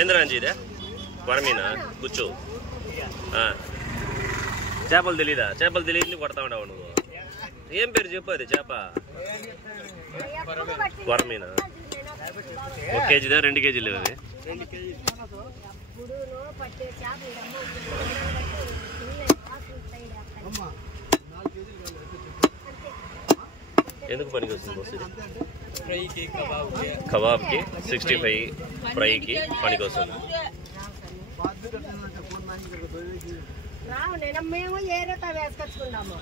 ఏంద్రాంజీ ఇదే కొరమీనా కూర్చో చేపలు తెలీదా చేపలు తెలియదు కొడతా ఉండవు నువ్వు ఏం పేరు చెప్పు అది చేప కొరమీనా 1 కేజీదా 2 కేజీలు అవి ఎందుకు పనికి వస్తుంది కబాబ్కి 65 ఫ్రైకి పనికి వస్తుంది మేము ఏరేతా వేసుకొచ్చుకున్నాము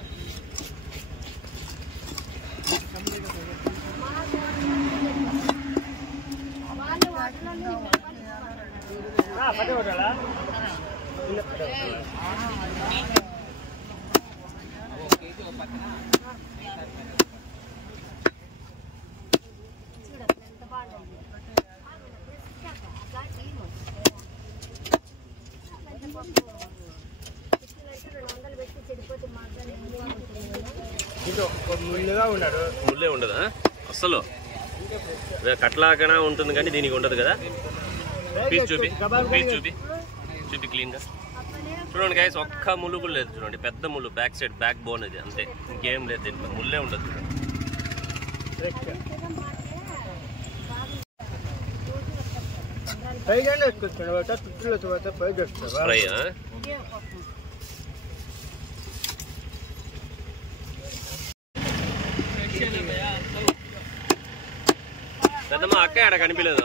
ముళ్ళే ఉండదా అస్సలు కట్లాకనా ఉంటుంది కానీ దీనికి ఉండదు కదా పీస్ చూపి చూపి క్లీన్గా చూడండి గైస్ ఒక్క ముళ్ళు కూడా లేదు చూడండి పెద్ద ముళ్ళు బ్యాక్ సైడ్ బ్యాక్ బోన్ ఇది అంతే ఇంకేం లేదు దీంట్లో ముళ్ళే ఉండదు చూడండి ఫ్రై పెద్దమ్మా అక్క ఆడ కనిపించలేదు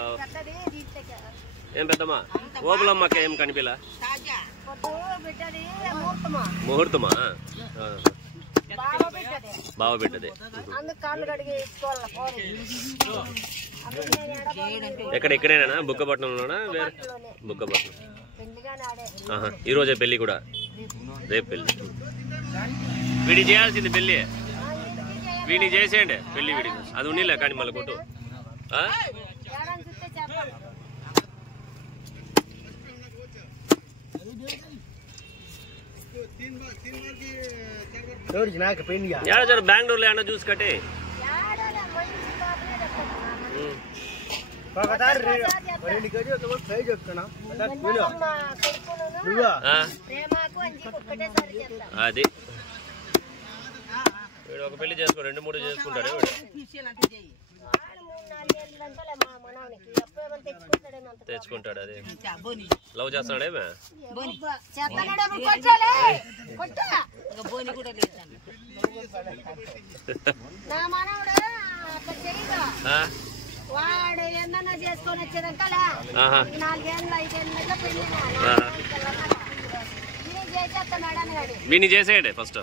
ఏం పెద్దమ్మా ఓపులమ్మ అక్క ఏం కనిపించలే ముహూర్తమా బావ బిడ్డదే ఇక్కడేనా బుక్కపట్నంలోనా వేరే బుక్కపట్నం ఈరోజే పెళ్లి కూడా రేపు పెళ్లి వీడి చేయాల్సింది పెళ్లి వీడిని చేసేయండి పెళ్లి వీడి అది ఉన్నిలే కానీ మళ్ళీ కొట్టు బెంగళూరులో ఏమన్నా చూసి కట్టే అది వీడు ఒక పెళ్లి చేసుకో 2-3 చేసుకుంటాడు తెచ్చుకుంటాడు అదే లవ్ చేస్తున్నాడేమే వాడు ఏమన్నా చేసుకొని వచ్చేదంటే 4 5 పెళ్లి వీని చేసేయండి ఫస్ట్